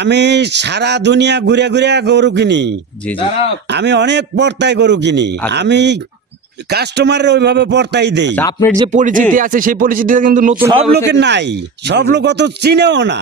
আমি সারা দুনিয়া ঘুরে ঘুরে গরু কিনি, আমি অনেক পর্তায় গরু কিনি, আমি কাস্টমারের ওইভাবে পর্তাই দেই। আপনার যে পরিচিতি আছে সেই পরিচিতিটা কিন্তু নতুন সব লোকের নাই, সব লোক অত চিনেও না।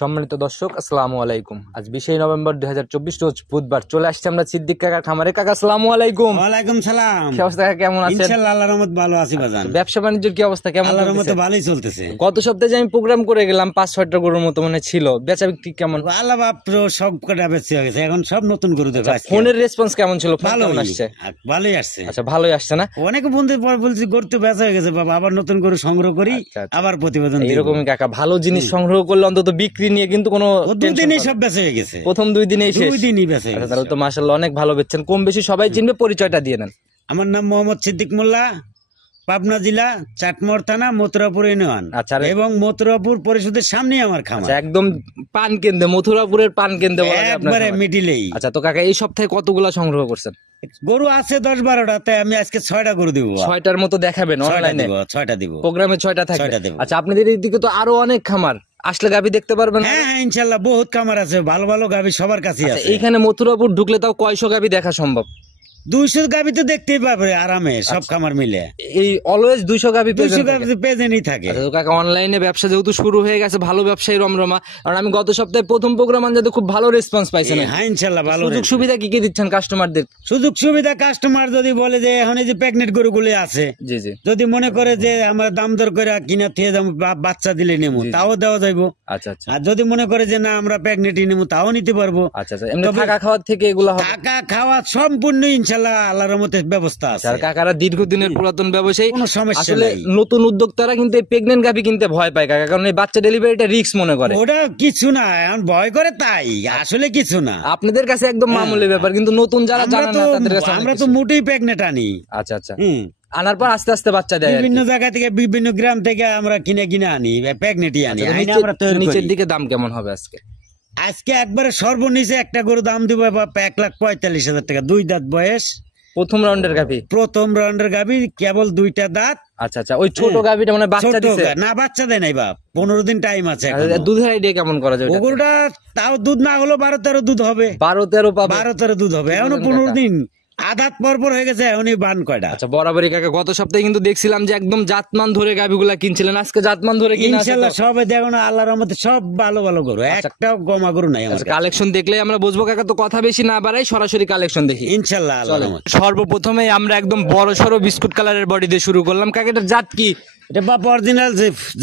সম্মানিত দর্শক, আসসালামু আলাইকুম। আজ 20 নভেম্বর 2024 রোজ বুধবার চলে আসছে আমরা সিদ্দিক কাকার খামারে। কাকা আসসালামু আলাইকুম। ওয়ালাইকুম সালাম। কি অবস্থা কাকা, কেমন আছেন? ইনশাআল্লাহ আল্লাহর রহমত ভালো আছি বাজান। ব্যবসা বাণিজ্যের কি অবস্থা, কেমন? আল্লাহর রহমতে ভালোই চলতেছে। গত সপ্তাহে আমি প্রোগ্রাম করে গেলাম 5-6টা গরুর মতো মনে ছিল, বেচা বিক্রি কেমন? আল্লাহ বাপ সব কটা বেচে হয়ে গেছে, এখন সব নতুন গরু দেখো। ফোনের রেসপন্স কেমন ছিল? ভালোই আসছে, ভালোই আসছে। আচ্ছা, ভালোই আসছে না? অনেক বন্ধু পর বলছি গরু তো বেচা হয়ে গেছে বাবা, আবার নতুন গরু সংগ্রহ করি, আবার প্রতিবেদন দিই। এরকমই কাকা, ভালো জিনিস সংগ্রহ করলে অন্তত বিক্রি নিয়ে কিন্তু কোনো দুদিনই সব বেচা হয়ে গেছে, প্রথম 2 দিনেই শেষ। 2 দিনই বেচা হয়ে গেছে। তাহলে তো মাশাআল্লাহ অনেক ভালো বেচছেন, কম বেশি সবাই চিনবে, পরিচয়টা দিয়ে নেন। আমার নাম মোহাম্মদ সিদ্দিক মোল্লা, পাবনা জেলা চাটমোহর থানা মথুরাপুর ইউনিয়ন। আচ্ছা, এবং মথুরাপুর পরিষদের সামনে আমার খামার। একদম পান কেন্দ্রে, মথুরাপুরের পান কেন্দ্রে একবারে মিডিলেই। আচ্ছা, তো কাকা এই সপ্তাহে কতগুলা সংগ্রহ করছেন? গরু আছে 10-12টা, তাই আমি আজকে 6টা গরু দিব। 6টার মতো দেখাবেন অনলাইনে? 6টা দিব, প্রোগ্রামে 6টা থাকবে। আচ্ছা, আপনাদের এইদিকে তো আরো অনেক খামার, আসলে গাভী দেখতে পারবেন? হ্যাঁ ইনশাআল্লাহ, বহুত খামার আছে, ভালো ভালো গাভী সবার কাছে আছে। এইখানে মথুরাপুর ঢুকলে তাও কয়শো গাভী দেখা সম্ভব? 200 গাভী তো দেখতেই পারবে আরামে, সব খামার মিলে। এই অলওয়েজ 200 গাভী পেজেনই থাকে। কাকা অনলাইনে ব্যবসা যেহেতু শুরু হয়ে গেছে, ভালো ব্যবসায়ী রমরমা। কারণ আমি গত সপ্তাহে প্রথম প্রোগ্রাম আনতে খুব ভালো রেসপন্স পাইছেন। হ্যাঁ ইনশাআল্লাহ ভালো। সুযোগ সুবিধা কি কি দিচ্ছেন কাস্টমারদের? সুযোগ সুবিধা কাস্টমার যদি বলে যে এখন এই যে প্রেগনেন্ট গরুগুলো আছে, জি জি, যদি মনে করে যে আমরা দাম দর করে কিনা থিয়ে যাবো, বাচ্চা দিলে নেবো, তাও দেওয়া যাইবো। আচ্ছা আচ্ছা। আর যদি মনে করে যে না আমরা প্রেগনেন্টই নেবো, তাও নিতে পারবো। আচ্ছা আচ্ছা। এমনি থাকা খাওয়ার থেকে এগুলো হবে? থাকা খাওয়া সম্পূর্ণ ইনশাআল্লাহ আল্লাহর রহমতে ব্যবস্থা আছে। আর কাকারা দীর্ঘদিনের পুরাতন ব্যবসায়ী, কোনো সমস্যা আসলে নাই। নতুন উদ্যোক্তারা কিন্তু এই প্রেগনেন্ট গাভী কিনতে ভয় পায় কাকা, কারণ এই বাচ্চা ডেলিভারিটা রিস্ক মনে করে। ওটা কিছু না, এখন ভয় করে তাই, আসলে কিছু না। আপনাদের কাছে একদম মামুলি ব্যাপার, কিন্তু নতুন যারা জানে না তাদের কাছে আমরা তো মোটেই প্রেগনেন্ট আনি। আচ্ছা আচ্ছা। আনার পর আস্তে আস্তে বাচ্চা দেয় বিভিন্ন জায়গা থেকে, বিভিন্ন গ্রাম থেকে আমরা কিনে আনি, প্রেগনেন্টই আনি। নিচের দিকে দাম কেমন হবে আজকে? আজকে একবারে সর্বনিচে একটা গরু দাম দিব 1,45,000 টাকা, 2 দাঁত বয়স, প্রথম রাউন্ডের গাভী। প্রথম রাউন্ডের গাভী, কেবল 2টা দাঁত। আচ্ছা আচ্ছা। ওই ছোট গাভীটা মানে বাচ্চা দিছে না? বাচ্চা দেয় নাই বাপ, 15 দিন টাইম আছে। দুধের আইডিয়া কেমন করা যাবে? গরুটা তাও দুধ না হলো 12-13 দুধ হবে। 12-13 দুধ হবে, এখনো 15 দিন আধাত পরপর হয়ে গেছে, এখনই বান কয়টা। আচ্ছা, বরাবরই কাকা গত সপ্তাহে কিন্তু দেখছিলাম যে একদম জাতমান ধরে গাভীগুলা কিনছিলেন, আজকে জাতমান ধরে কিনা? ইনশাআল্লাহ সবে দেখো না, আল্লাহর রহমতে সব ভালো ভালো গরু, একটাও গমা গরু নাই। কালেকশন দেখলে আমরা বুঝবো কাকা, তো কথা বেশি না বাড়াই, সরাসরি কালেকশন দেখি ইনশাআল্লাহ। সর্বপ্রথমে আমরা একদম বড় সড়ো বিস্কুট কালারের বডি দিয়ে শুরু করলাম। কাকা এটার জাত কি? এটা বাপ original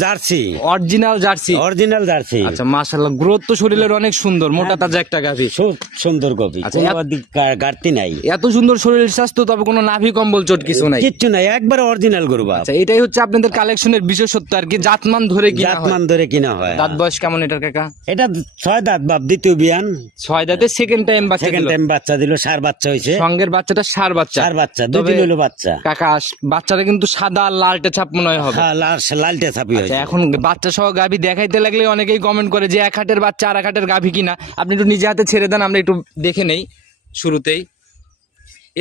jersey. Original jersey? Original jersey. আচ্ছা, মাশাআল্লাহ, গ্রোথ তো শরীরের অনেক সুন্দর, মোটা তাজা একটা গাভী, খুব সুন্দর গাভী, কোনো ঘাটতি নাই। এত সুন্দর শরীর স্বাস্থ্য, তবে কোনো নাভি কম্বল চোট কিছু নাই? কিচ্ছু নাই, একবার অরিজিনাল গরু। আচ্ছা, এটাই হচ্ছে আপনাদের কালেকশনের বিশেষত্ব আর কি, জাতমান ধরে কিনা হয়। দাঁত বয়স কেমন এটার কাকা? এটা 6 দাঁত বাপ, দ্বিতীয় বিয়ান। 6 দাঁতে সেকেন্ড টাইম বাচ্চা দিল, ষাঁড় বাচ্চা হয়েছে। সঙ্গের বাচ্চাটা ষাঁড় বাচ্চা? 2 দিন হলো বাচ্চা। কাকা বাচ্চাটা কিন্তু সাদা লালটে ছাপ মনে হয় হবে। হ্যাঁ, লালটে ছাপি হয়েছে। এখন বাচ্চা সহ গাভী দেখাইতে লাগলে অনেকেই কমেন্ট করে যে 1 হাটের বাচ্চা আর 1 হাটের গাভী কিনা। আপনি একটু নিজে হাতে ছেড়ে দেন, আমরা একটু দেখে নেই শুরুতেই।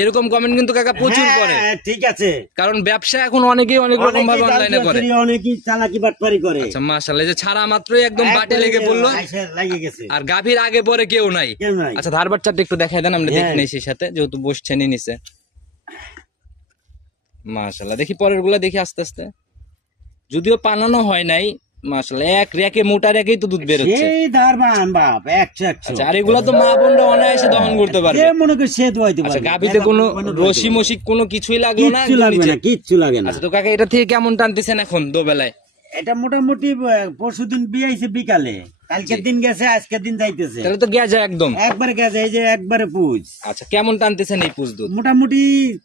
এরকম কমেন্ট কিন্তু কাকা প্রচুর করে। ঠিক আছে, কারণ ব্যবসা এখন অনেকেই অনেক রকম ভাবে অনলাইনে করে, অনেকেই চালাকি বাটপারি করে। আচ্ছা, মাশাআল্লাহ, যে ছাড়া মাত্রই একদম বাটে লেগে পড়লো, আর গাভীর আগে পরে কেউ নাই। আচ্ছা, ধার বাচ্চাটা একটু দেখাই দেন, আমরা দেখে নেই সেই সাথে, যেহেতু বসছেনই নিচে। মাশাআল্লাহ, দেখি পরের গুলা দেখি আস্তে আস্তে, যদিও পানানো হয় নাই। মাশাআল্লাহ, এক রেকে মোটা রেকেই তো দুধ বের হচ্ছে। এই দারবান বাপ 100। আর এগুলা তো মা বোনরা অনায়াসে দহন করতে পারবে, মনে করে সে দোয়াইতে পারবে। আচ্ছা, গাভীতে কোনো রশি মশিক কোনো কিছুই লাগলো না? কিচ্ছু লাগে না। আচ্ছা, তো কাকা এটা থেকে কেমন টানতেছেন এখন দোবেলায়? এটা মোটামুটি পরশুদিন বিয়াইছে বিকালে, কালকের দিন গেছে, আজকের দিন যাইতেছে। তাহলে তো গেছে একদম একবারে গেছে, এই যে একবারে পুজ। আচ্ছা, কেমন টানতেছেন এই পুজ দুধ? মোটামুটি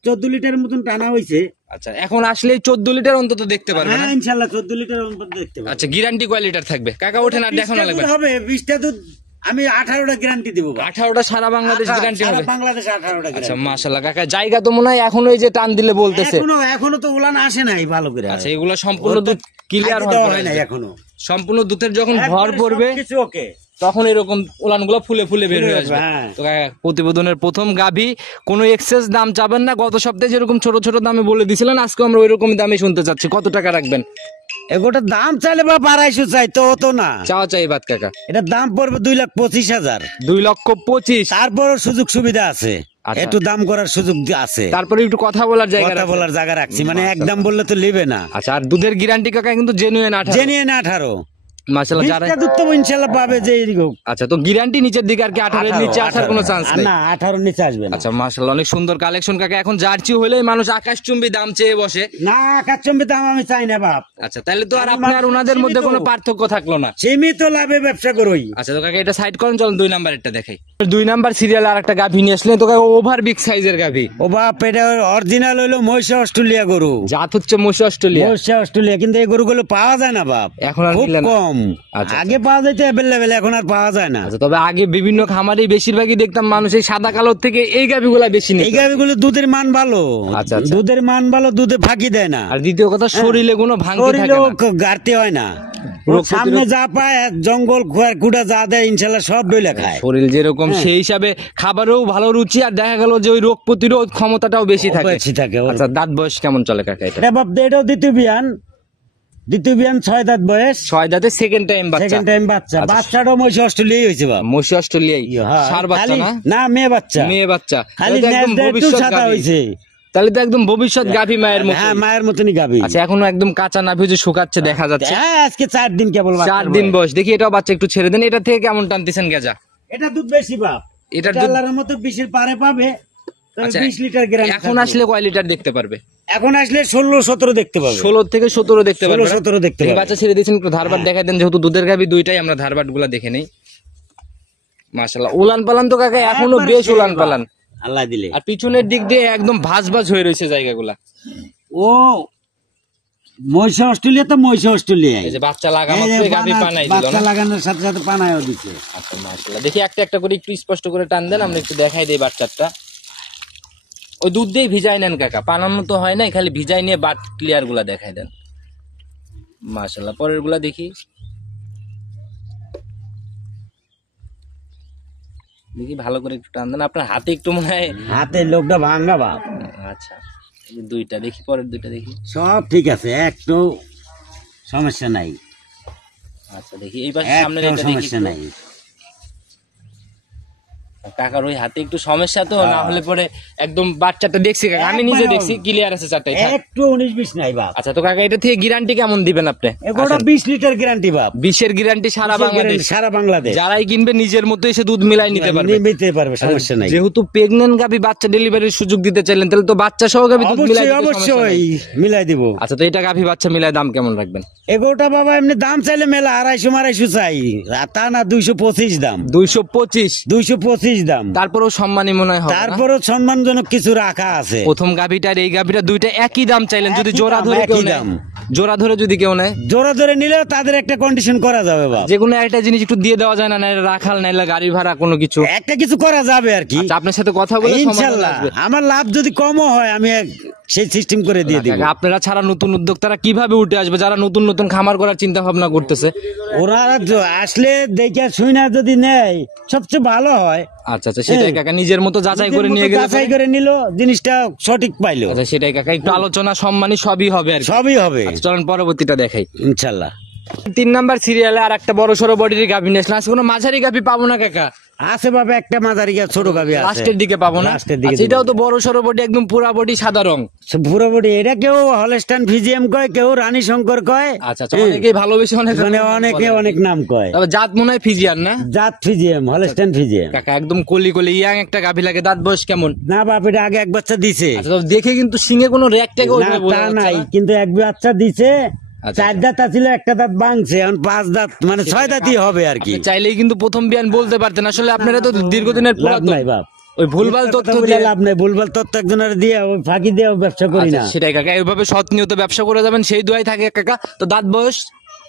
14 লিটার মতন টানা হয়েছে। আচ্ছা, এখন আসলে 14 লিটার অন্তত দেখতে পারবেন? হ্যাঁ ইনশাআল্লাহ 14 লিটার অন্তত দেখতে পারবেন। আচ্ছা, গ্যারান্টি কয় লিটার থাকবে কাকা? ওঠেন আর দেখানো লাগবে হবে, 20টা দুধ আমি 18টা গ্যারান্টি দিব ভাই। 18টা সারা বাংলাদেশ গ্যারান্টি সারা হবে? বাংলাদেশে 18টা আচ্ছা গ্যারান্টি। মাশাআল্লাহ কাকা, জায়গা তো মনে হয় এখনো এই যে টান দিলে বলতেছে। এখনো তো উলান আসে নাই ভালো করে। আচ্ছা এগুলো সম্পূর্ণ দুধ ক্লিয়ার হয় নাই এখনো। সম্পূর্ণ দুধের যখন ভর পড়বে কিছু ওকে, তখন এরকম উলানগুলো ফুলে ফুলে বের হয়ে আসবে। হ্যাঁ। তো কাকা, প্রতিবেদনের প্রথম গাভী, কোনো এক্সেস দাম চাবেন না। গত সপ্তাহে যেরকম ছোট ছোট দামে বলে দিছিলেন, আজকে আমরা ওইরকম দামে শুনতে চাচ্ছি। কত টাকা রাখবেন? এগোটার দাম চাইলে বা 250 চাই তো তো না, চাওয়া চাই বাদ কাকা। এটার দাম পড়বে 2,25,000। 2,25,000। তারপরও সুযোগ সুবিধা আছে, আচ্ছা। একটু দাম করার সুযোগ আছে, তারপরে একটু কথা বলার জায়গা কথা রাখবেন। বলার জায়গা রাখছি, মানে একদম বললে তো নেবে না। আচ্ছা, আর দুধের গ্যারান্টি কাকা কিন্তু জেনুইন 18। জেনিয়ে না 18, মাশাআল্লাহ। যারা দুধ তো ইনশাল্লাহ পাবে যে এরকম। আচ্ছা, তো গ্যারান্টি নিচের দিকে আর কি 18 এর নিচে আসার কোনো চান্স নেই? না, 18 নিচে আসবে না। আচ্ছা মাশাআল্লাহ, অনেক সুন্দর কালেকশন কাকা। এখন জার্সি হলেই মানুষ আকাশচুম্বী দাম চেয়ে বসে। না, কাচ্চম্বি দাম আমি চাই না বাপ। আচ্ছা, তাহলে তো আর আপনার ওনাদের মধ্যে কোনো পার্থক্য থাকলো না। সীমিত লাভে ব্যবসা করই। আচ্ছা তো কাকা, এটা সাইড করেন, চলুন 2 নাম্বারেরটা দেখাই। 2 নাম্বার সিরিয়াল আর একটা গাভী নিয়ে আসলেন তো কাকা, ওভার বিগ সাইজের গাভী। ও বাপ, এটা অরিজিনাল হইলো মহিষা অস্ট্রেলিয়া গরু। জাত হচ্ছে মহিষা অস্ট্রেলিয়া। মহিষা অস্ট্রেলিয়া, কিন্তু এই গরুগুলো পাওয়া যায় না বাপ, এখন আর খুব মিলে না। কম। আচ্ছা, আগে পাওয়া যাইতে অ্যাভেলেবেল, এখন আর পাওয়া যায় না। আচ্ছা, তবে আগে বিভিন্ন খামারে বেশিরভাগই দেখতাম মানুষ এই সাদা কালোর থেকে এই গাভীগুলা বেশি নিত। এই গাভিগুলো দুধের মান ভালো। আচ্ছা, আচ্ছা। দুধের মান ভালো, দুধে ফাঁকি দেয় না। আর দ্বিতীয় কথা, শরীরে কোনো ভাঙতি থাকে শরীরেও না। ঘাটতি হয় না। রোগ সামনে যা পায়, জঙ্গল কুড়া যা দেয় ইনশাল্লাহ সব ডইলা খায়। শরীর যেরকম সেই হিসাবে খাবারেও ভালো রুচি, আর দেখা গেল যে ওই রোগ প্রতিরোধ ক্ষমতাটাও বেশি থাকে। বেশি থাকে ওর। আচ্ছা, দাঁত বয়স কেমন চলে কাকা এটা? এটা বাপ, এটাও দ্বিতীয় বিয়ান 6 দাঁত বয়স, 6 দাঁতে সেকেন্ড টাইম বাচ্চা। সেকেন্ড টাইম বাচ্চা। বাচ্চাটাও মহিষা অস্ট্রেলিয়াই হয়েছে বাপ। মহিষা অস্ট্রেলিয়াই হ্যাঁ, সার বাচ্চা খালি- না? না, মেয়ে বাচ্চা। মেয়ে বাচ্চা। খালি তাহলে তো একদম নেজটা একটু ভবিষ্যৎ সাদা গাভী। হয়েছে। তাহলে তো একদম ভবিষ্যৎ গাভী মায়ের মতো। হ্যাঁ, মায়ের মতনই গাভী। আচ্ছা, এখনো একদম কাঁচা নাভি যে শুকাচ্ছে দেখা যাচ্ছে। হ্যাঁ, আজকে 4 দিন কেবল বাচ্চা 4 দিন বয়স। দেখি এটাও বাচ্চা, একটু ছেড়ে দেন। এটা থেকে কেমন টানতেছেন গেজা? এটা দুধ বেশি বাপ। এটার এটা দুধ- আল্লাহর মতো 20 পারে পাবে। তবে আচ্ছা, 20 লিটার গ্যারান্টি। এখন আসলে কয় লিটার দেখতে পারবে? এখন আসলে 16-17 দেখতে পাবে। 16 থেকে 17 দেখতে পারবে। 16-17 দেখতে দেখি পারবে। বাচ্চা ছেড়ে দিয়েছেন, একটু ধারবাট দেখাই দেন। যেহেতু দুধের গাভী দুইটাই, আমরা ধারবাট গুলা দেখে নেই। মাশাআল্লাহ, উলান পালান তো কাকা এখনো একবার বেশ সেই উলান বাপ। পালান। আল্লাহ দিলে। আর পিছনের দিক দিয়ে একদম ভাঁজ ভাঁজ হয়ে রয়েছে জায়গাগুলা। ও মহিষা অস্ট্রেলিয়া তো মহিষা অস্ট্রেলিয়া। এই যে বাচ্চা লাগা মাত্র গাভী পানাই দিল বাচ্চা না? লাগানোর সাথে সাথে পানায়ও দিচ্ছে। আচ্ছা মাশাআল্লাহ, দেখি একটা একটা করে একটু স্পষ্ট করে টান দেন, আমরা একটু দেখাই দেই বাচ্চাটা। ওই দুধ দিয়ে ভিজাই নেন কাকা, পানানো তো হয় না, খালি ভিজাই নিয়ে বাট ক্লিয়ার গুলা দেখাই দেন। মাশাআল্লাহ, পরের গুলা দেখি। দেখি ভালো করে একটু টান দেন, আপনার হাতে একটু মনে হয়। হাতে লোকটা ভাঙ্গা বাপ। আচ্ছা, এই যে দুইটা দেখি, পরের দুইটা দেখি। সব ঠিক আছে, একটু সমস্যা নাই, আচ্ছা দেখি এই পাশে সামনে একটু এটা দেখি সমস্যা একটু। নাই। কাকার ওই হাতে একটু সমস্যা তো, না হলে পরে একদম বাচ্চাটা দেখছি কাকা, আমি নিজে একবারে দেখছি ক্লিয়ার আছে চারটাই। একটু 19-20 নাই বাপ। আচ্ছা তো কাকা, এটা থেকে গ্যারান্টি কেমন দিবেন আপনি? এগুলো 20 লিটার গ্যারান্টি বাপ। 20-এর গ্যারান্টি সারা বাংলাদেশ। সারা বাংলাদেশ যারাই কিনবে নিজের মতো এসে দুধ মিলাই নিতে পারবে। নিতে পারবে, সমস্যা নাই। যেহেতু প্রেগন্যান্ট গাভী বাচ্চা ডেলিভারির সুযোগ দিতে চাইলেন, তাহলে তো বাচ্চা সহ গাভী দুধ মিলাই অবশ্যই দিতে সমস্যা অবশ্যই নাই। মিলাই দিব। আচ্ছা, তো এটা গাভী বাচ্চা মিলাই দাম কেমন রাখবেন? এগোটা বাবা এমনি দাম চাইলে মেলা 250-250 চাই, আর তা না 225 দাম। 225। 225 দাম। তারপরেও সম্মানী মনে হয় হবে না? তারপরও সম্মানজনক কিছু রাখা আছে। প্রথম গাভীটার এই গাভীটা দুইটা একই দাম চাইলেন, যদি একই জোড়া দাম, ধরে কেউ একই নেয়, দাম। জোড়া ধরে যদি কেউ নেয়, জোড়া ধরে নিলেও তাদের একটা কন্ডিশন করা যাবে বাবা। যে কোনো একটা জিনিস একটু দিয়ে দেওয়া যায় না? নাইলে রাখাল, নাইলে গাড়ি ভাড়া, কোনো কিছু একটা কিছু করা যাবে আর কি। আচ্ছা, আপনার সাথে কথা বলে সমাধান ইনশাল্লাহ আসবে। আমার লাভ যদি কমও হয় আমি সেই সিস্টেম করে দিয়ে দিব। আপনারা ছাড়া নতুন উদ্যোক্তারা কিভাবে উঠে আসবে, যারা নতুন নতুন খামার করার চিন্তা ভাবনা করতেছে? ওরা আসলে দেখে শুই না যদি নেয় সবচেয়ে ভালো হয়। আচ্ছা আচ্ছা, সেটাই কাকা, নিজের মতো যাচাই করে নিয়ে গেলে যাচাই করে নিল, জিনিসটা সঠিক পাইলো। আচ্ছা, সেটাই কাকা, একটু আলোচনা সম্মানী সবই হবে আর কি। সবই হবে আচ্ছা, চলেন পরবর্তীটা দেখাই। ইনশাল্লাহ। 3 নাম্বার সিরিয়ালে আর একটা বড় সড়ো বডির গাভী নিয়ে আসলাম। আজকে কোনো মাঝারি গাভী পাবো না কাকা? আছে বাবা, একটা মাঝারি ছোট গাভী আছে, লাস্টের দিকে পাবো না? লাস্টের দিকে আচ্ছা, এটাও তো বড় সড়ো বডি, একদম পুরা বডি সাদা রং। পুরো বডি। এটা কেউ হলস্টাইন ফিজিয়াম কয়, কেউ রানী শঙ্কর কয়। আচ্ছা আচ্ছা, অনেকেই ভালোবেসে অনেক মানে অনেকে অনেক নাম কয়। তবে জাত মনে হয় ফিজিয়ান না? জাত ফিজিয়াম, হলস্টাইন ফিজিয়াম। কাকা একদম কলি কলি ইয়াং একটা গাভী লাগে। দাঁত বয়স কেমন? না বাপ, এটা আগে এক বাচ্চা দিছে। আচ্ছা, তো দেখে কিন্তু সিংহে কোনো রেক টেক না তা নাই, কিন্তু এক বাচ্চা দিছে। 4 দাঁত ছিল, একটা দাঁত ভাঙছে, এখন 5 দাঁত মানে 6 দাঁতই হবে আর কি। চাইলেই কিন্তু প্রথম বিয়ান বলতে পারতেন। আসলে আপনারা তো দীর্ঘদিনের লাভ পুরাতন। নাই বাপ, ওই ভুলভাল তথ্য কথা বলে দিয়ে লাভ নাই। ভুলভাল তথ্য একজনের দিয়ে ওই ফাঁকি দিয়ে ব্যবসা করি আচ্ছা, না। সেটাই কাকা, এইভাবে সৎ নিয়ত ব্যবসা করে যাবেন সেই দোয়াই থাকে কাকা। তো দাঁত বয়স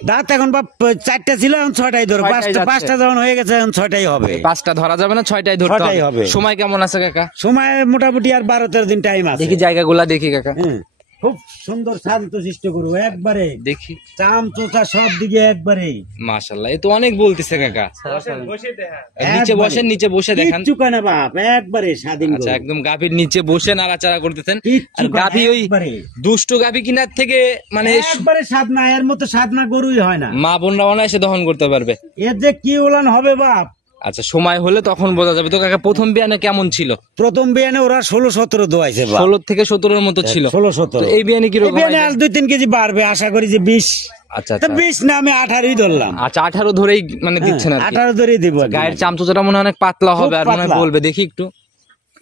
দাঁত এখন বাপ 4টা ছিল, এখন 6টাই ধরো। 5টা যখন হয়ে গেছে এখন 6টাই হবে। 5টা ধরা যাবে না, 6টাই ধরতে 6টাই হবে। সময় কেমন আছে কাকা? সময় মোটামুটি আর 12-13 দিন টাইম আছে। দেখি জায়গাগুলা দেখি কাকা। খুব সুন্দর শান্ত শিষ্ট গরু, একবারে দেখি চাম চোচা সব দিকে একবারে মাশাআল্লাহ। এ তো অনেক বলতেছে কাকা। নিচে বসেন, নিচে বসে দেখান। কিচ্ছু কয় না বাপ, একবারে স্বাধীন আচ্ছা, গরু। একদম গাভীর নিচে বসে নাড়াচাড়া করতেছেন। কিচ্ছু আর কয় না, গাভী ওই একবারে। দুষ্ট গাভী কিনার থেকে মানে একবারে সাধনা, এর মতো সাধনা গরুই হয় না। মা বোনরা অনায়াসে দহন করতে পারবে। এর যে কি ওলান হবে বাপ। আচ্ছা, সময় হলে তখন বোঝা যাবে। তো কাকা প্রথম বিয়ানে কেমন ছিল? প্রথম বিয়ানে ওরা 16-17 দোয়াইছে বাপ। 16 থেকে 17 এর মতো ছিল। 16-17। এই বিয়ানে কি রকম? বিয়ানে আর 2-3 কেজি বাড়বে আশা করি, যে 20। আচ্ছা তো আচ্ছা 20 না, আমি 18ই ধরলাম। আচ্ছা, 18 ধরেই মানে দিচ্ছেন আর কি। 18 ধরেই দিব। গায়ের চামচোটা মনে হয় অনেক পাতলা হবে, আর মনে হয় পাতলা। বলবে, দেখি একটু।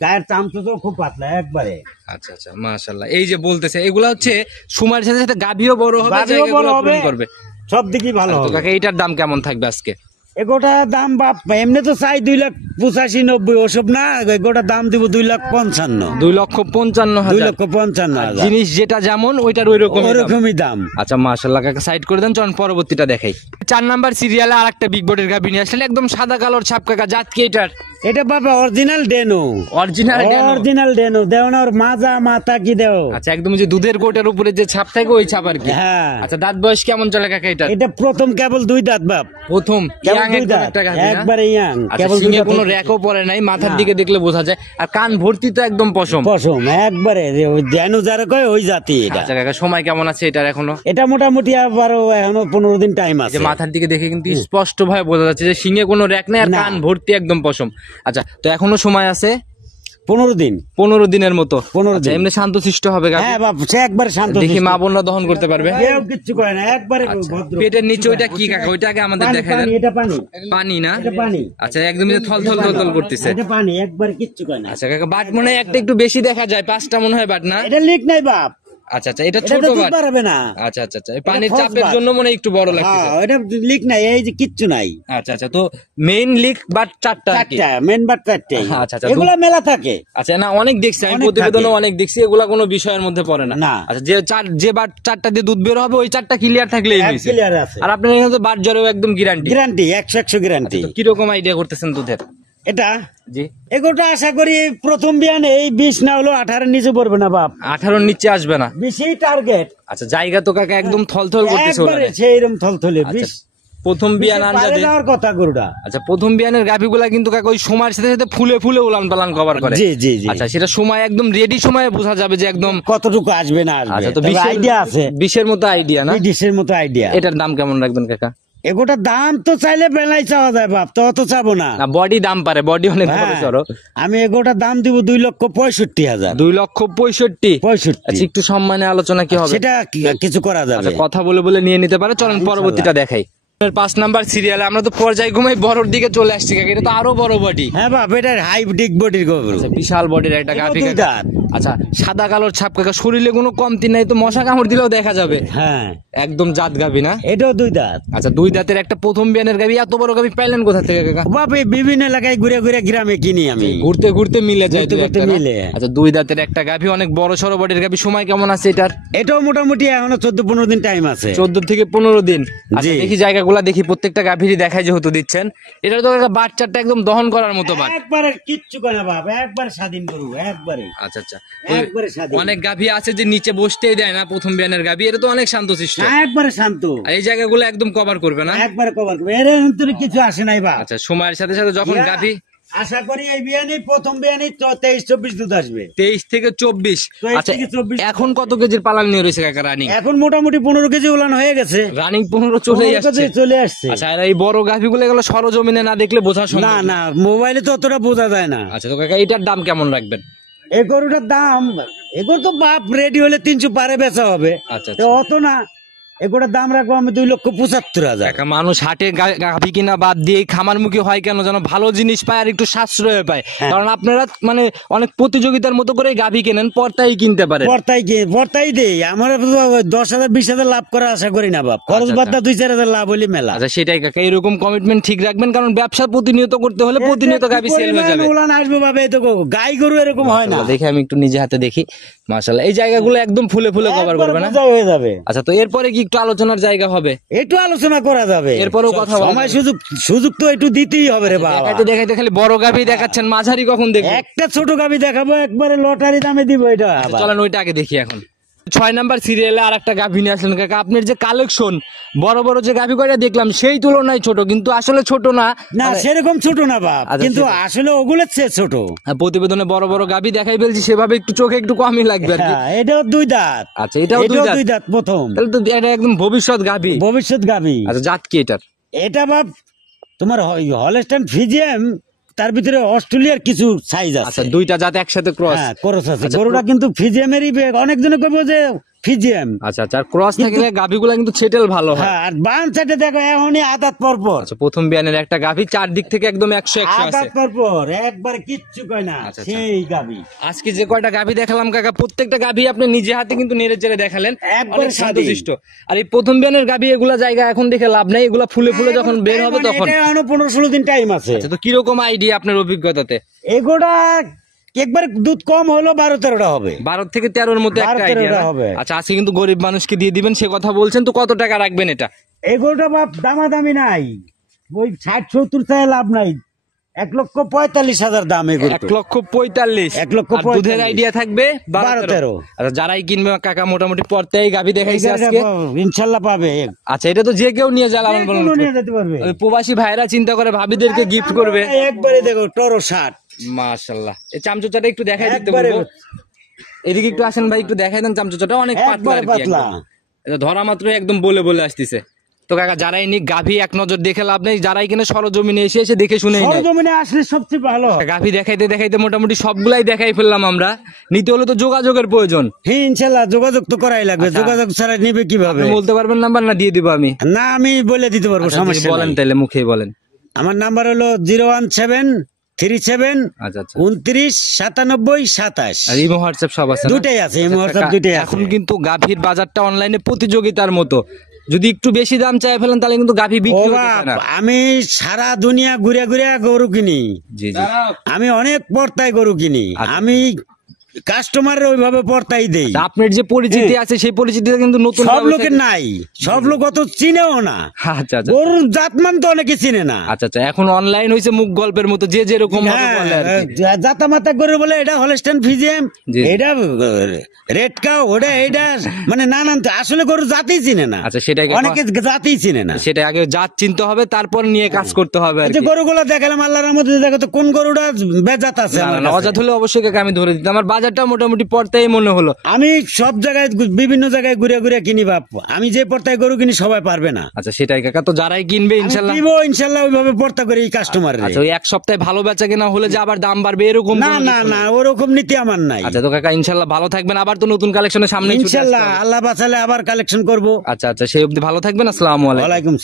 গায়ের চামচো খুব পাতলা একবারে। আচ্ছা আচ্ছা, মাশাআল্লাহ। এই যে বলতেছে, এগুলা হচ্ছে সময়ের সাথে সাথে গাভীও বড় হবে, গাভীও জায়গাগুলো বড় হবে, পূরণ করবে। সব দিকই ভালো তো হবে। কাকা এইটার দাম কেমন থাকবে আজকে? এগোটা দাম বাপ এমনি তো চাই 2,85,90, ওসব না। এগোটা দাম দিব 2,55,000। 2,55,000। 2,55,000। জিনিস যেটা যেমন ওইটার ওরকমই দাম। আচ্ছা মাশাআল্লাহ কাকা, সাইড করে দেন, চলুন পরবর্তীটা দেখাই। 4 নাম্বার সিরিয়ালে আরেকটা বিগ বডির গাভী নিয়ে আসলেন, একদম সাদা কালোর ছাপ কাকা। জাত কি এটার? এটা বাবা অরিজিনাল ডেনো। অরিজিনাল ডেনো দেও না, ওর মাজা মাথা কি দেও। আচ্ছা, একদম যে দুধের কোটের উপরে যে ছাপ থাকে ওই ছাপ আর কি। হ্যাঁ। আচ্ছা, দাঁত বয়স কেমন চলে কাকা এটা? এটা প্রথম কেবল 2 দাঁত বাপ। প্রথম কেবল young 2 একদম দাঁত, একটা গাভী না? একবারে ইয়াং। আচ্ছা, কেবল 2 সিংহে দাঁত। কোনো র্যাকও পড়ে নাই, মাথার না। দিকে দেখলে বোঝা যায়। আর কান ভর্তি তো একদম পশম। পশম একবারে, যে ওই ডেনো যারা কয় ওই জাতি এটা। আচ্ছা কাকা, সময় কেমন আছে এটার এখনো? এটা মোটামুটি আবারও এখনো 15 দিন টাইম যে আছে। মাথার দিকে দেখে কিন্তু স্পষ্ট ভাবে বোঝা যাচ্ছে যে সিংহে কোনো র্যাক নেই, আর না। কান ভর্তি একদম পশম। আচ্ছা, তো এখনো সময় আছে 15 দিন। 15 দিনের মতো। 15 আচ্ছা, দিন। এমনি শান্তশিষ্ট হবে গাভী? হ্যাঁ বাপ, সে একবারে শান্ত। দেখি মা বোনরা দহন করতে পারবে? কেউ কিচ্ছু কয় না, একবারে আচ্ছা, ভদ্র। পেটের নিচে ওইটা কি কাকা? ওইটা আগে আমাদের পানি, দেখাই দেন। পানি, এটা পানি। পানি না? এটা পানি। আচ্ছা, একদম থল করতেছে। এটা পানি, একবারে কিচ্ছু কয় না। আচ্ছা কাকা, বাট মনে হয় একটা একটু বেশি দেখা যায়, 5টা মনে হয় বাট না? এটা লিক নাই বাপ। আচ্ছা আচ্ছা, এটা এটা ছোট তো দুধ বাট। বাড়াবে না। আচ্ছা আচ্ছা আচ্ছা, এই পানির ফলস চাপের বাট। জন্য মনে হয় একটু বড় লাগতেছে। হ্যাঁ, এটা লিক নাই, এই যে কিচ্ছু নাই। আচ্ছা আচ্ছা, তো মেইন লিক বাট 4টা আর কি। 4টা মেন বাট, 4টাই। আচ্ছা, আচ্ছা, এগুলা মেলা থাকে। আচ্ছা, না অনেক দেখছি আমি, অনেক প্রতিবেদনও থাকে। অনেক দেখছি, এগুলা কোনো বিষয়ের মধ্যে পড়ে না। না। আচ্ছা, যে বাট 4টা দিয়ে দুধ বের হবে ওই 4টা ক্লিয়ার থাকলেই হয়েছে। ক্লিয়ার আছে। আর আপনার এখানে তো বাট জ্বরেও একদম গ্যারান্টি। Guarantee 100 guarantee. কি রকম আইডিয়া করতেছেন দুধের? এটা জি, এগোটা আশা করি প্রথম বিয়ানে এই 20 না হলো 18 নিচে পড়বে না বাপ। 18 নিচে আসবে না। 20ই টার্গেট। আচ্ছা, জায়গা তো কাকা একদম থলথল করতেছে একবারে ওখানে। সেইরকম থলথলে। আচ্ছা, 20 প্রথম বিয়ান বাইরে আনজাদে। যাওয়ার কথা গরুটা। আচ্ছা, প্রথম বিয়ানের গাভীগুলা কিন্তু কাকা ওই সময়ের সাথে সাথে ফুলে ফুলে উলান পালান কভার করে। জি জি জি। আচ্ছা, সেটা সময় একদম রেডি সময়ে বোঝা যাবে যে একদম কতটুকু আসবে না আসবে। আচ্ছা, তো তবে আইডিয়া আছে। 20-এর মতো আইডিয়া না? 20-এর মতো আইডিয়া। এটার দাম কেমন রাখবেন কাকা? এগোটা দাম তো চাইলে বেলাই চাওয়া যায় বাপ, তো অত চাবো না। না, বডি দাম পারে, বডি অনেক বড় হ্যাঁ, সরো। আমি এগোটা দাম দিব 2,65,000। 2,65,000। 65। আচ্ছা, একটু সম্মানে আলোচনা কি হবে? সেটা কিছু করা যাবে। আচ্ছা, কথা বলে বলে নিয়ে নিতে পারে। চলেন পরবর্তীটা দেখাই। 5 নাম্বার সিরিয়ালে আমরা তো পর্যায়ক্রমে বড়র দিকে চলে আসছি কাকা। এটা তো আরো বড় বডি। হ্যাঁ বাপ, এটা হাই ডিগ বডির গরু। বিশাল বডির একটা গাভী দুই কাকা। দাঁত। আচ্ছা, সাদা কালোর ছাপ কাকা, শরীরে কোনো কমতি নাই তো, মশা কামড় দিলেও দেখা যাবে। হ্যাঁ, একদম জাত গাভী না? এটাও 2 দাঁত। আচ্ছা, 2 দাঁতের একটা প্রথম বিয়ানের গাভী। এত বড় গাভী পাইলেন কোথা থেকে কাকা? বাপ এই বিভিন্ন এলাকায় ঘুরে ঘুরে গ্রামে কিনি আমি। ঘুরতে ঘুরতে মিলে যায় ঘুরতে দুই ঘুরতে একটা না? মিলে। আচ্ছা, 2 দাঁতের একটা গাভী, অনেক বড় সড়ো বডির গাভী। সময় কেমন আছে এটার? এটাও মোটামুটি এখনো 14-15 দিন টাইম আছে। 14 থেকে 15 দিন। আচ্ছা, জি। দেখি জায়গাগুলা দেখি, প্রত্যেকটা গাভীরই দেখায় যেহেতু দিচ্ছেন। এটা তো কাকা বাচ্চাটা একদম দহন করার মতো বাট। একবারে কিচ্ছু করে না বাপ, একবারে স্বাধীন গরু, একবারে আচ্ছা আচ্ছা, একবারে স্বাধীন। অনেক গাভী আছে যে নিচে বসতেই দেয় না প্রথম বিয়ানের গাভী, এটা তো অনেক শান্তশিষ্ট। একবারে শান্ত। আর এই জায়গাগুলো একদম কভার করবে না? একবারে কভার করবে, এর ভিতরে কিছু আসে নাই বাপ। আচ্ছা, সময়ের সাথে সাথে যখন ইয়া, গাভী আশা করি এই বিয়ানি প্রথম বিয়ানি 23-24 দুধ আসবে। 23 থেকে 24। 23 আচ্ছা, থেকে 24 এখন কত কেজির পালান নিয়ে রয়েছে কাকা রানিং? এখন মোটামুটি 15 কেজি উলান হয়ে গেছে। রানিং 15 চলেই 15 আসছে। কেজি চলে আসছে। আচ্ছা, আর এই বড় গাভীগুলো এগুলো সরজমিনে না দেখলে বোঝা সম্ভব না না, মোবাইলে তো অতটা বোঝা যায় না। আচ্ছা, তো কাকা এটার দাম কেমন রাখবেন? এই গরুটার দাম, এগুলো তো বাপ রেডি হলে 300 পারে বেচা হবে। আচ্ছা, তো অত না, এগুলোর দাম রাখবো আমি 2,75,000। কাকা, মানুষ হাটে গাভী কিনা বাদ দিয়ে খামারমুখী হয় কেন? যেন ভালো জিনিস পায় আর একটু সাশ্রয় পায়। কারণ আপনারা মানে অনেক প্রতিযোগিতার মতো করে গাভী কেনেন, পর্তাই কিনতে পারে। পর্তাই দেই, আমার 10,000-20,000 লাভ করা আশা করি না বাপ। খরচ বাদ 2-4,000 লাভ হলে মেলা। আচ্ছা, সেটাই কাকা, এরকম কমিটমেন্ট ঠিক রাখবেন, কারণ ব্যবসা প্রতিনিয়ত করতে হলে প্রতিনিয়ত গাভী সেল হয়ে যাবে। উলান আসবে বাবা, এই তো গাই গরু এরকম হয় না। দেখে আমি একটু নিজে হাতে দেখি। মাশাআল্লাহ, এই জায়গাগুলো একদম ফুলে ফুলে কভার করবে না? একবার বোঝা হয়ে যাবে। আচ্ছা, তো এরপরে কি একটু আলোচনার জায়গা হবে, একটু আলোচনা করা যাবে, এরপরেও কথা বলা সময় সুযোগ তো একটু দিতেই হবে রে বাবা। দেখাইতে খালি বড় গাভী দেখাচ্ছেন, মাঝারি কখন দেখবো? একটা ছোট গাভী দেখাবো, একবারে লটারি দামে দিব এটা। চলেন ওইটা আগে দেখি। এখন 6 নাম্বার সিরিয়ালে আর একটা গাভী নিয়ে আসলেন কাকা। আপনার যে কালেকশন বড় বড় যে গাভী কয়টা দেখলাম সেই তুলনায় ছোট, কিন্তু আসলে ছোট না, না সেরকম ছোট না বাপ, কিন্তু আসলে ওগুলোর চেয়ে ছোট। প্রতিবেদনে বড় বড় গাভী দেখাই ফেলছি, সেভাবে একটু চোখে একটু কমই লাগবে আর কি। এটাও 2 দাঁত। আচ্ছা, এটাও 2 দাঁত প্রথম। তাহলে তো এটা একদম ভবিষ্যৎ গাভী। ভবিষ্যৎ গাভী। আচ্ছা, জাত কি এটার? এটা বাপ তোমার হলস্টাইন ফ্রিজিয়ান, তার ভিতরে অস্ট্রেলিয়ার কিছু সাইজ আছে। আচ্ছা, 2টা জাত একসাথে ক্রস। হ্যাঁ, ক্রস আছে। গরুটা কিন্তু ফ্রিজিয়ামেরই, অনেকজনে কইবো যে ফ্রিজিয়াম। আচ্ছা আচ্ছা, ক্রস থাকলে গাভীগুলা কিন্তু ছেটেল ভালো হয়। হ্যাঁ, আর বাম সাইডে দেখো এখনই আদাত পরপর। আচ্ছা, প্রথম বিয়ানের একটা গাভী, চারদিক থেকে একদম 100 আছে। আদাত পরপর একবার কিচ্ছু কয় না, আচ্ছা, সেই গাভী। আজকে যে কয়টা গাভী দেখালাম কাকা, প্রত্যেকটা গাভী আপনি নিজে হাতে কিন্তু নেড়ে চেড়ে দেখালেন, একবার শান্তশিষ্ট। আর এই প্রথম বিয়ানের গাভী এগুলা জায়গা এখন দেখে লাভ নাই, এগুলা ফুলে ফুলে যখন বের হবে তখন। এটা এখনো 15-16 দিন টাইম আছে। আচ্ছা, তো কিরকম আইডিয়া আপনার অভিজ্ঞতাতে? এগুলা একবার দুধ কম হলো 12-13টা হবে। 12 থেকে 13-র মধ্যে একটা 12-13টা আইডিয়া হবে। আচ্ছা, আজকে কিন্তু গরিব মানুষকে দিয়ে দিবেন সে কথা বলছেন, তো কত টাকা রাখবেন এটা? এগুলোটা বাপ দামাদামি নাই, ওই 60-70 চাই লাভ নাই। 1,45,000 দাম এগুলো। 1,45,000। 1,45,000 দুধের আইডিয়া থাকবে 12-13। আচ্ছা, যারাই কিনবে কাকা মোটামুটি পর্তায় গাভী দেখাইছে আজকে, ইনশাল্লাহ পাবে। আচ্ছা, এটা তো যে কেউ নিয়ে যায়, লালন পালন এগুলো করতে। নিয়ে যেতে পারবে। ওই প্রবাসী ভাইরা চিন্তা করে ভাবিদেরকে গিফট করবে। একবারে দেখো টরো 60। মাশাআল্লাহ, এই চামচুচাটা একটু দেখাই দিতে একবারে বলবো। এদিকে একটু আসেন ভাই, একটু দেখাই দেন। চামচুচাটা অনেক পাতলা আর কি, পাতলা। একদম। এটা ধরা মাত্র একদম বলে বলে আসতেছে। তো কাকা, যারাই নি গাভী এক নজর দেখে লাভ নেই, যারাই কিনে সরজমিনে এসে এসে দেখে শুনেই নেয়। সরজমিনে আসলে সবচেয়ে ভালো। গাভী দেখাইতে দেখাইতে মোটামুটি সবগুলাই দেখাই ফেললাম আমরা। নিতে হলে তো যোগাযোগের প্রয়োজন। হ্যাঁ, ইনশাল্লাহ যোগাযোগ তো করাই লাগবে। যোগাযোগ ছাড়া নিবে কিভাবে? আপনি বলতে পারবেন নাম্বার, না দিয়ে দিব আমি? না, আমি বলে দিতে পারবো, আচ্ছা, সমস্যা বলেন নাই। তাহলে, মুখেই বলেন। আমার নাম্বার হলো 01737 আচ্ছা আচ্ছা, 29 97 27। আর ইমো হোয়াটসঅ্যাপ সব আছে না? দুটাই আছে, ইমো হোয়াটসঅ্যাপ কাকা, দুটাই আছে। এখন কিন্তু গাভীর বাজারটা অনলাইনে প্রতিযোগিতার মতো। যদি একটু বেশি দাম চাই ফেলেন তাহলে কিন্তু গাভী ও বিক্রি হতে বাপ, চায় না। আমি সারা দুনিয়া ঘুরে ঘুরে গরু কিনি। জি জি। আমি অনেক পর্তায় গরু কিনি। আচ্ছা। আমি কাস্টমারের ওইভাবে পর্তাই দেই। আপনার যে পরিচিতি আছে সেই পরিচিতিটা কিন্তু নতুন সব লোকের নাই, সব লোক অত চিনেও না। আচ্ছা আচ্ছা গরুর জাতমান তো অনেকে চিনে না। আচ্ছা আচ্ছা, এখন অনলাইন হয়েছে মুখ গল্পের মতো, যে যেরকম ভাবে বলে আর কি। জাতা মাতা করে বলে এটা হলস্টাইন ফ্রিজিয়ান, জি। এটা রেড কাউ, ওটা এটা, মানে নানান। আসলে গরু জাতেই চিনে না। আচ্ছা, সেটাকে অনেকে জাতেই চিনে না। সেটা আগে জাত চিনতে হবে, তারপর নিয়ে কাজ করতে হবে আর এই যে কি। গরুগুলো দেখালাম, আল্লাহর রহমতে দেখো তো কোন গরুটা বেজাত আছে না, আমার না, কাছে। অজাত হলে অবশ্যই কাকা আমি ধরে দিতাম। আমার বাজারটা মোটামুটি পড়তেই মনে হলো। আমি সব জায়গায় বিভিন্ন জায়গায় ঘুরে ঘুরে কিনি বাপ। আমি যে পর্তায় গরু কিনি সবাই পারবে না। আচ্ছা, সেটাই কাকা, তো যারাই কিনবে ইনশাল্লাহ। ইনশাল্লাহ ওইভাবে পর্তা করি কাস্টমার। আচ্ছা, ওই এক সপ্তাহে ভালো বেচা কেনা হলে যে আবার দাম বাড়বে এরকম না কোনো না কিছু না, নেই। ওরকম নীতি আমার নাই। আচ্ছা, তো কাকা ইনশাল্লাহ ভালো থাকবেন, আবার তো নতুন কালেকশনের সামনে ইনশাল্লাহ আল্লাহ বাঁচালে আবার কালেকশন করবো। আচ্ছা আচ্ছা, সেই অবধি ভালো থাকবেন। আসসালামু আলাইকুম। ওয়ালাইকুম।